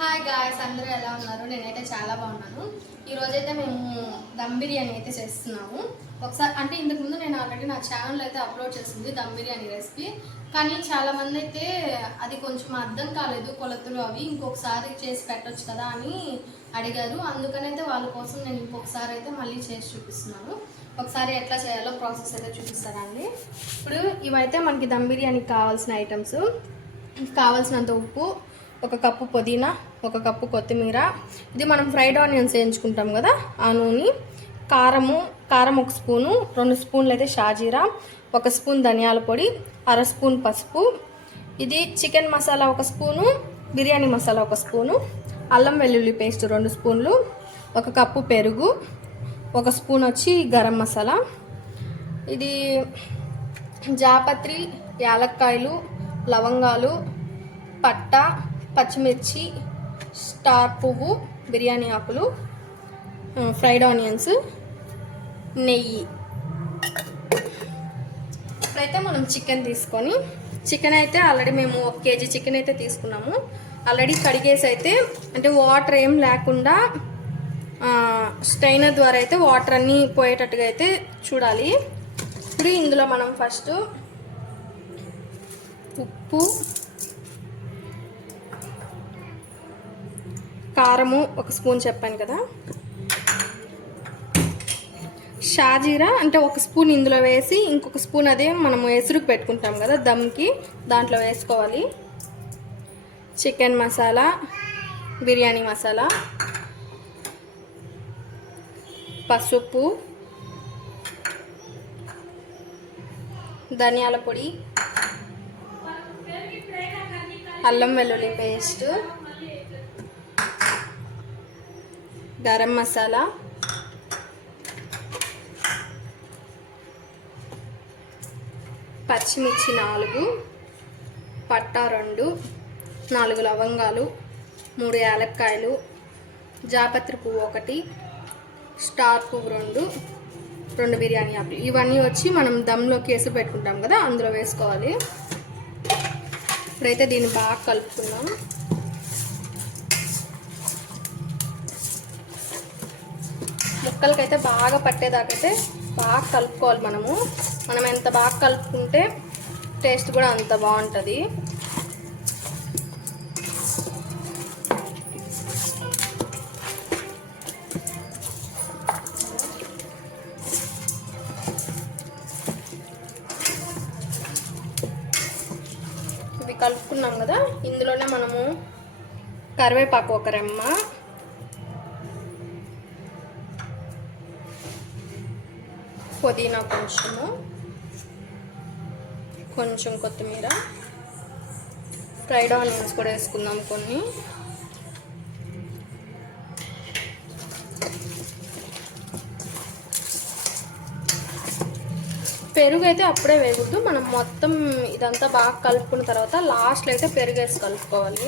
Hi guys అందరూ ఎలా ఉన్నారు? నేనైతే చాలా బాగున్నాను. ఈరోజైతే మేము దమ్ బిర్యానీ అయితే చేస్తున్నాము. ఒకసారి అంటే ఇంతకుముందు నేను ఆల్రెడీ నా ఛానల్ అయితే అప్లోడ్ చేసింది దమ్ బిర్యానీ రెసిపీ కానీ చాలామంది అయితే అది కొంచెం అర్థం కాలేదు కొలతలు అవి ఇంకొకసారి చేసి పెట్టవచ్చు కదా అని అడిగారు. అందుకనైతే వాళ్ళ కోసం నేను ఇంకొకసారి అయితే మళ్ళీ చేసి చూపిస్తున్నాను. ఒకసారి ఎట్లా చేయాలో ప్రాసెస్ అయితే చూపిస్తానండి ఇప్పుడు ఇవైతే మనకి దమ్ బిర్యానీకి కావాల్సిన ఐటమ్స్ కావాల్సినంత ఉప్పు ఒక కప్పు పుదీనా ఒక కప్పు కొత్తిమీర. ఇది మనం ఫ్రైడ్ ఆనియన్స్ వేయించుకుంటాం కదా ఆ నూనె. కారము కారం ఒక స్పూను రెండు స్పూన్లు అయితే షాజీరా ఒక స్పూన్ ధనియాల పొడి అర స్పూన్ పసుపు. ఇది చికెన్ మసాలా ఒక స్పూను బిర్యానీ మసాలా ఒక స్పూను అల్లం వెల్లుల్లి పేస్ట్ రెండు స్పూన్లు ఒక కప్పు పెరుగు ఒక స్పూన్ వచ్చి గరం మసాలా. ఇది జాపత్రి యాలక్కాయలు లవంగాలు పట్ట పచ్చిమిర్చి స్టార్ పువ్వు బిర్యానీ ఆకులు ఫ్రైడ్ ఆనియన్స్ నెయ్యి. ఇప్పుడైతే మనం చికెన్ తీసుకొని చికెన్ అయితే ఆల్రెడీ మేము ఒక కేజీ చికెన్ అయితే తీసుకున్నాము. ఆల్రెడీ కడిగేసి అయితే అంటే వాటర్ ఏం లేకుండా స్టైనర్ ద్వారా అయితే వాటర్ అన్నీ పోయేటట్టుగా అయితే చూడాలి. ఇప్పుడు ఇందులో మనం ఫస్ట్ ఉప్పు కారము ఒక స్పూన్ చెప్పాను కదా. షాజీరా అంటే ఒక స్పూన్ ఇందులో వేసి ఇంకొక స్పూన్ అదే మనం ఎసురుకు పెట్టుకుంటాం కదా దమ్కి దాంట్లో వేసుకోవాలి. చికెన్ మసాలా బిర్యానీ మసాలా పసుపు ధనియాల పొడి అల్లం వెల్లుల్లి పేస్ట్ గరం మసాలా. పచ్చిమిర్చి నాలుగు పట్టా రెండు నాలుగు లవంగాలు మూడు యాలక్కాయలు జాపత్రి పువ్వు ఒకటి స్టార్ పువ్వు రెండు రెండు బిర్యానీ ఆకులు. ఇవన్నీ వచ్చి మనం దమ్లోకి వేసి పెట్టుకుంటాం కదా అందులో వేసుకోవాలి. ఇప్పుడైతే దీన్ని బాగా కలుపుకున్నాం ముక్కలకైతే బాగా పట్టేదాకైతే బాగా కలుపుకోవాలి మనము. మనం ఎంత బాగా కలుపుకుంటే టేస్ట్ కూడా అంత బాగుంటుంది. ఇవి కలుపుకున్నాం కదా ఇందులోనే మనము కరివేపాకు ఒక రెమ్మ పుదీనా కొంచెము. కొంచెం కొత్తిమీర. ఫ్రైడ్ ఆనియన్స్ కూడా వేసుకుందాం కొన్ని. పెరుగు అయితే అప్పుడే వేయద్దు మనం మొత్తం ఇదంతా బాగా కలుపుకున్న తర్వాత లాస్ట్లో అయితే పెరుగు వేసి కలుపుకోవాలి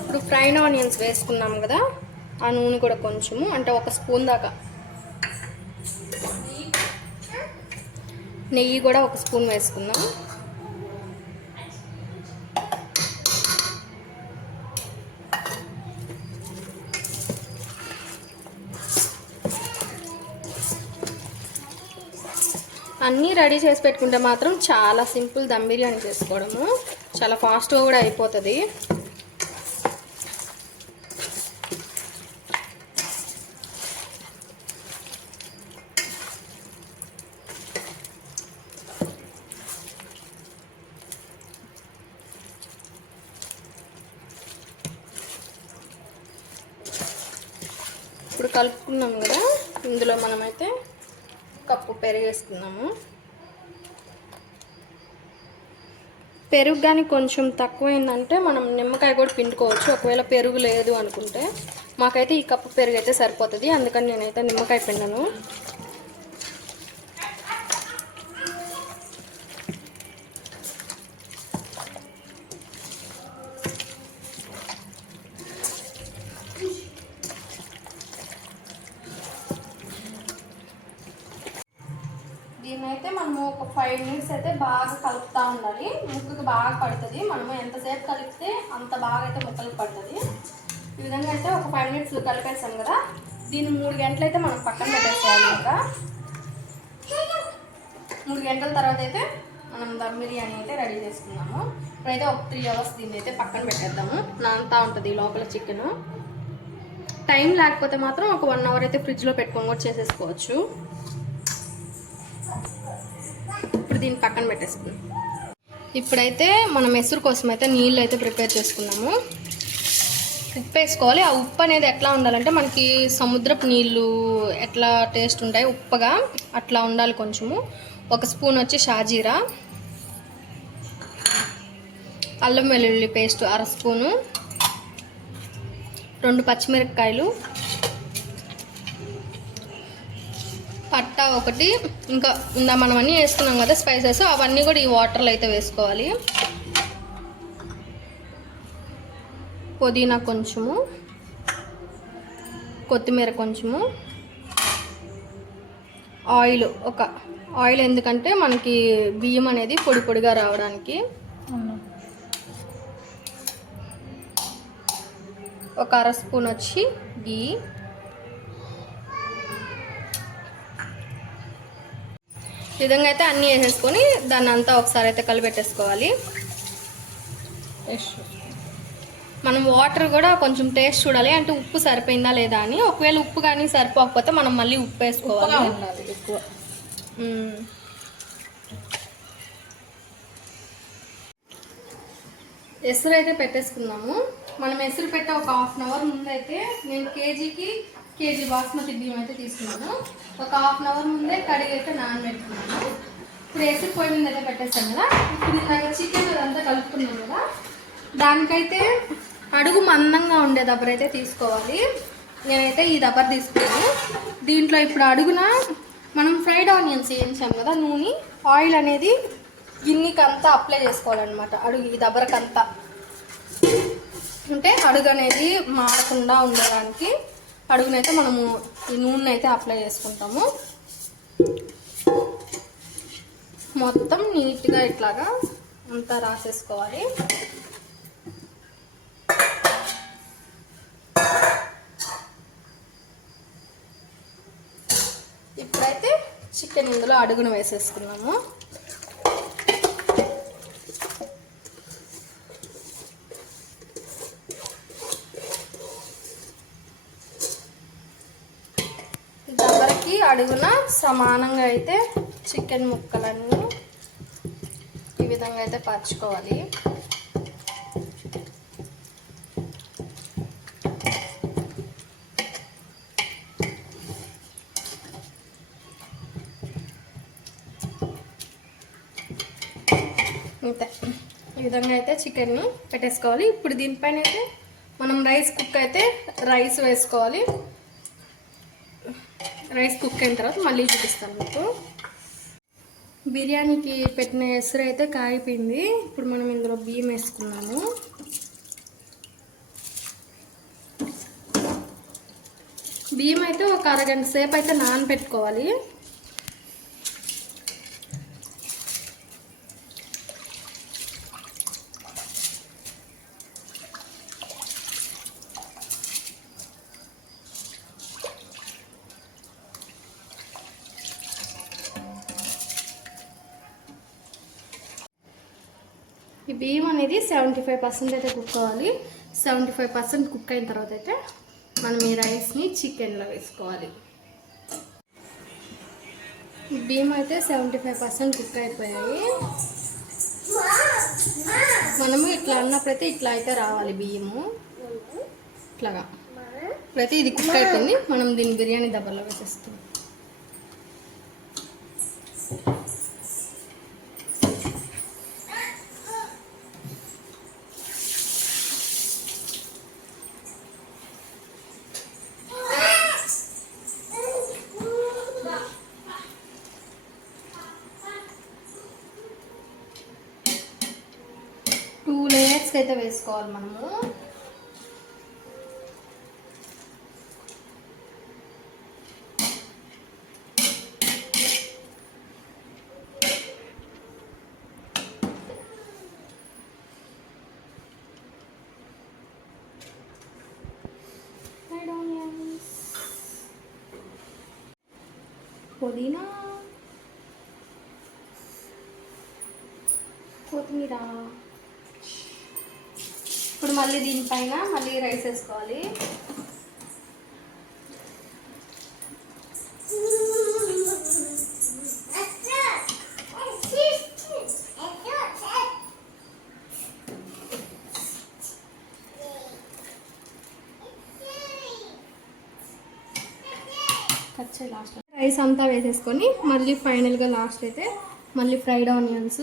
ఇప్పుడు ఫ్రైడ్ ఆనియన్స్ వేసుకున్నాం కదా ఆ నూనె కూడా కొంచెము అంటే ఒక స్పూన్ దాకా. నెయ్యి కూడా ఒక స్పూన్ వేసుకుందాం. అన్నీ రెడీ చేసి పెట్టుకుంటే మాత్రం చాలా సింపుల్ దమ్ బిర్యానీ చేసుకోవడము. చాలా ఫాస్ట్గా కూడా అయిపోతుంది. కలుపుకున్నాం కదా ఇందులో మనమైతే కప్పు పెరిగేసుకున్నాము పెరుగు కానీ కొంచెం తక్కువైందంటే మనం నిమ్మకాయ కూడా పిండుకోవచ్చు. ఒకవేళ పెరుగు లేదు అనుకుంటే మాకైతే ఈ కప్పు పెరుగు అయితే సరిపోతుంది. అందుకని నేనైతే నిమ్మకాయ పిండను దీన్ని అయితే మనము ఒక ఫైవ్ మినిట్స్ అయితే బాగా కలుపుతూ ఉండాలి. ముక్కుకి బాగా పడుతుంది. మనము ఎంతసేపు కలిపితే అంత బాగా అయితే ముక్కలకు పడుతుంది. ఈ విధంగా అయితే ఒక ఫైవ్ మినిట్స్ కలిపేసాం కదా. దీన్ని మూడు గంటలు అయితే మనం పక్కన పెట్టేసేయాలి ఇంకా మూడు గంటల తర్వాత అయితే మనం దమ్ బిర్యానీ అయితే రెడీ చేసుకున్నాము. ఇప్పుడైతే ఒక త్రీ అవర్స్ దీన్ని అయితే పక్కన పెట్టేద్దాము. నాంతా ఉంటుంది లోపల చికెన్. టైం లేకపోతే మాత్రం ఒక వన్ అవర్ అయితే ఫ్రిడ్జ్లో పెట్టుకొని కూడా చేసేసుకోవచ్చు. ఇప్పుడు దీన్ని పక్కన పెట్టేసుకున్నాం ఇప్పుడైతే మనం మెసురు కోసం అయితే నీళ్ళు అయితే ప్రిపేర్ చేసుకున్నాము. ఉప్పు వేసుకోవాలి ఆ ఉప్పు అనేది ఎట్లా ఉండాలంటే మనకి సముద్రపు నీళ్ళు ఎట్లా టేస్ట్ ఉంటాయి? ఉప్పగా అట్లా ఉండాలి కొంచెము. ఒక స్పూన్ వచ్చి షాజీరా. అల్లం వెల్లుల్లి పేస్ట్ అర స్పూను. రెండు పచ్చిమిరపకాయలు. పట్టా ఒకటి ఇంకా మనం అన్నీ వేసుకున్నాం కదా స్పైసెస్ అవన్నీ కూడా ఈ వాటర్లో అయితే వేసుకోవాలి. పుదీనా కొంచెము కొత్తిమీర కొంచెము ఆయిల్ ఒక ఆయిల్ ఎందుకంటే మనకి బియ్యం అనేది పొడి పొడిగా రావడానికి. ఒక అర స్పూన్ వచ్చి గీ ఈ విధంగా అయితే అన్నీ వేసేసుకొని దాన్ని అంతా ఒకసారి అయితే కలిపెట్టేసుకోవాలి. మనం వాటర్ కూడా కొంచెం టేస్ట్ చూడాలి. అంటే ఉప్పు సరిపోయిందా లేదా అని. ఒకవేళ ఉప్పు కానీ సరిపోకపోతే మనం మళ్ళీ ఉప్పు వేసుకోవాలి. ఎక్కువ. ఎసురు అయితే పెట్టేసుకున్నాము. మనం ఎసురు పెట్టే ఒక హాఫ్ అన్ అవర్ ముందైతే నేను కేజీకి కేజీ బాస్మతి బియ్యం అయితే తీసుకున్నాను. ఒక హాఫ్ అన్ అవర్ ముందే కడిగి అయితే నానబెట్టుకున్నాను. ఇప్పుడు ఎసురు పొయ్యి మీద అయితే పెట్టేస్తాను కదా. ఇప్పుడు ఇందాక చికెన్ అదంతా కలుపుకున్నాం కదా. దానికైతే అడుగు మందంగా ఉండే దబ్బర అయితే తీసుకోవాలి. నేనైతే ఈ దబ్బర తీసుకున్నాను. దీంట్లో ఇప్పుడు అడుగున మనం ఫ్రైడ్ ఆనియన్స్ వేయించాం కదా నూనె ఆయిల్ అనేది గిన్నెకంతా అప్లై చేసుకోవాలన్నమాట. అడుగు ఈ దబ్బరకంతా అంటే అడుగు అనేది మారకుండా ఉండడానికి అడుగునైతే మనము ఈ నూనె అయితే అప్లై చేసుకుంటాము. మొత్తం నీట్గా ఇట్లాగా అంతా రాసేసుకోవాలి. ఇప్పుడైతే చికెన్ ఇందులో అడుగును వేసేసుకున్నాము. అడుగున సమానంగా అయితే చికెన్ ముక్కలన్నీ ఈ విధంగా అయితే పరచుకోవాలి. అంతే ఈ విధంగా అయితే చికెన్ని పెట్టేసుకోవాలి. ఇప్పుడు దీనిపైన అయితే మనం రైస్ కుక్ అయితే రైస్ వేసుకోవాలి. రైస్ కుక్ అయిన తర్వాత మళ్ళీ చూపిస్తాను మీకు. బిర్యానీకి పెట్టిన ఎసురు అయితే కాగిపోయింది ఇప్పుడు మనం ఇందులో బియ్యం వేసుకున్నాము. బియ్యం అయితే ఒక అరగంట సేపు అయితే నానబెట్టుకోవాలి. బియ్యం అనేది సెవెంటీ ఫైవ్ పర్సెంట్ అయితే కుక్ అవ్వాలి. సెవెంటీ ఫైవ్ పర్సెంట్ కుక్ అయిన తర్వాత అయితే మనం ఈ రైస్ని చికెన్లో వేసుకోవాలి. బియ్యం అయితే సెవెంటీ ఫైవ్ పర్సెంట్ కుక్ అయిపోయాయి. మనము ఇట్లా అన్నప్పుడైతే ఇట్లా అయితే రావాలి బియ్యము. ఇట్లాగా. ఇప్పుడైతే ఇది కుక్ అయిపోయింది. మనం దీన్ని బిర్యానీ దెబ్బలో వేసేస్తాం అయితే వేసుకోవాలి మనము. పుదీనా. కొత్తిమీర. మళ్ళీ దీనిపైన మళ్ళీ రైస్ వేసుకోవాలి. కచ్చే లాస్ట్ రైస్ అంతా వేసేసుకొని మళ్ళీ ఫైనల్గా లాస్ట్ అయితే మళ్ళీ ఫ్రైడ్ ఆనియన్స్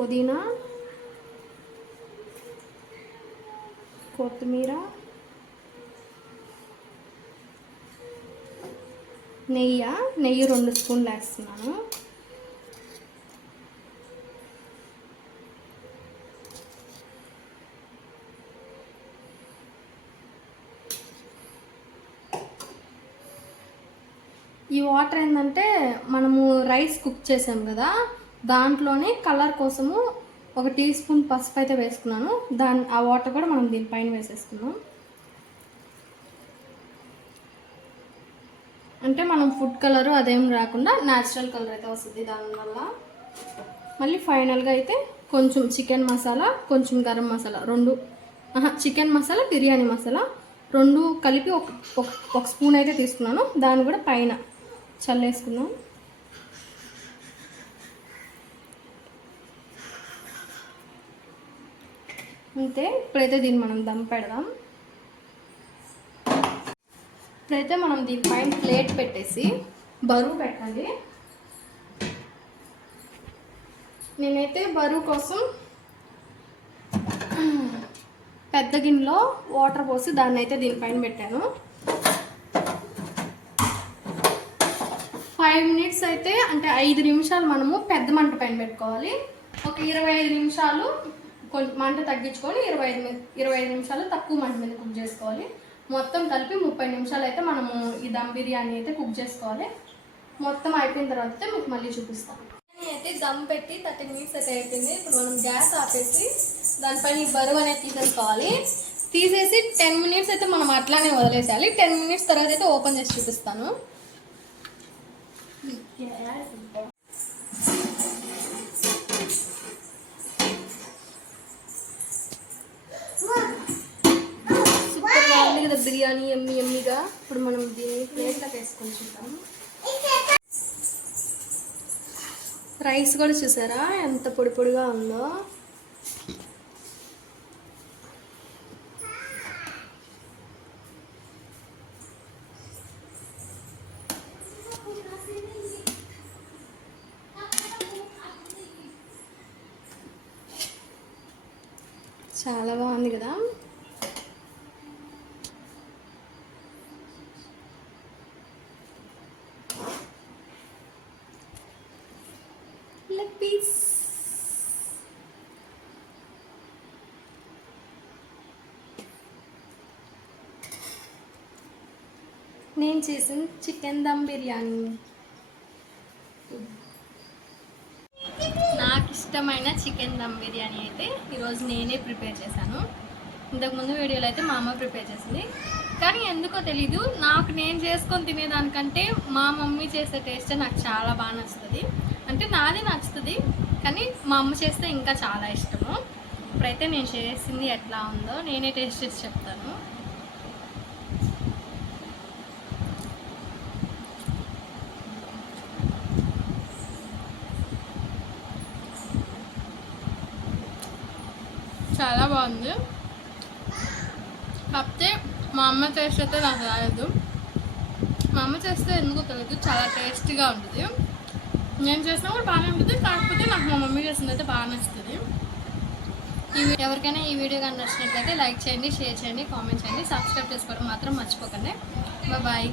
పుదీనా కొత్తిమీర నెయ్యి నెయ్యి రెండు స్పూన్లు వేస్తున్నాను. ఈ వాటర్ ఏంటంటే మనము రైస్ కుక్ చేసాం కదా దాంట్లోనే కలర్ కోసము ఒక టీ స్పూన్ పసుపు అయితే వేసుకున్నాను. దాని ఆ వాటర్ కూడా మనం దీనిపైన వేసేసుకున్నాం అంటే మనం ఫుడ్ కలర్ అదేం రాకుండా న్యాచురల్ కలర్ అయితే వస్తుంది దానివల్ల. మళ్ళీ ఫైనల్గా అయితే కొంచెం చికెన్ మసాలా కొంచెం గరం మసాలా రెండు. చికెన్ మసాలా బిర్యానీ మసాలా రెండు కలిపి ఒక ఒక- ఒక స్పూన్ అయితే తీసుకున్నాను. దాన్ని కూడా పైన చల్లేసుకున్నాను అంతే. ఇప్పుడైతే దీన్ని మనం దమ్ పెడదాం. ఇప్పుడైతే మనం దీనిపైన ప్లేట్ పెట్టేసి బరువు పెట్టాలి నేనైతే బరువు కోసం పెద్ద గిన్నెలో వాటర్ పోసి దాన్ని అయితే దీనిపైన పెట్టాను. ఫైవ్ మినిట్స్ అయితే అంటే ఐదు నిమిషాలు మనము పెద్ద మంట పైన పెట్టుకోవాలి. ఒక ఇరవై ఐదు నిమిషాలు కొంచెం మంట తగ్గించుకొని ఇరవై ఐదు ఇరవై ఐదు నిమిషాలు తక్కువ మంట మీద కుక్ చేసుకోవాలి. మొత్తం కలిపి ముప్పై నిమిషాలు అయితే మనము ఈ దమ్ బిర్యానీ అయితే కుక్ చేసుకోవాలి. మొత్తం అయిపోయిన తర్వాత అయితే మీకు మళ్ళీ చూపిస్తాను అయితే దమ్ పెట్టి థర్టీ మినిట్స్ అయితే అయిపోయింది. ఇప్పుడు మనం గ్యాస్ ఆపేసి దానిపైన ఈ బరువు అనేది తీసేసుకోవాలి. తీసేసి టెన్ మినిట్స్ అయితే మనం అట్లానే వదిలేసేయాలి. టెన్ మినిట్స్ తర్వాత అయితే ఓపెన్ చేసి చూపిస్తాను. కదా బిర్యానీ ఎమ్మి ఎమ్మిగా? ఇప్పుడు మనం దీన్ని ప్లేట్లోకి వేసుకొని చూద్దాము. రైస్ కూడా చూసారా? ఎంత పొడి పొడిగా ఉందో. చాలా బాగుంది కదా లెగ్ పీస్ నేను చేసిన చికెన్ దమ్ బిర్యానీ. నాకు ఇష్టమైన చికెన్ దమ్ బిర్యానీ అయితే ఈరోజు నేనే ప్రిపేర్ చేశాను. ఇంతకుముందు వీడియోలో అయితే మా అమ్మ ప్రిపేర్ చేసింది. కానీ ఎందుకో తెలీదు నాకు నేను చేసుకొని తినేదానికంటే మా మమ్మీ చేసే టేస్ట్ నాకు చాలా బాగా నచ్చుతుంది. అంటే నాది నచ్చుతుంది కానీ మా అమ్మ చేస్తే ఇంకా చాలా ఇష్టము. ఇప్పుడైతే నేను చేసింది ఎట్లా ఉందో నేనే టేస్ట్ చేసి చెప్తాను. చాలా బాగుంది. కాకపోతే మా అమ్మ టేస్ట్ అయితే నాకు రాలేదు. మా అమ్మ చేస్తే ఎందుకో తెలియదు చాలా టేస్టీగా ఉంటుంది. నేను చేసినా కూడా బాగానే ఉంటుంది. కాకపోతే నాకు మా మమ్మీ చేసింది అయితే బాగా నచ్చుతుంది. ఈ ఎవరికైనా ఈ వీడియో కానీ నచ్చినట్లయితే లైక్ చేయండి షేర్ చేయండి కామెంట్ చేయండి. సబ్స్క్రైబ్ చేసుకోవడం మాత్రం మర్చిపోకండి. బాయ్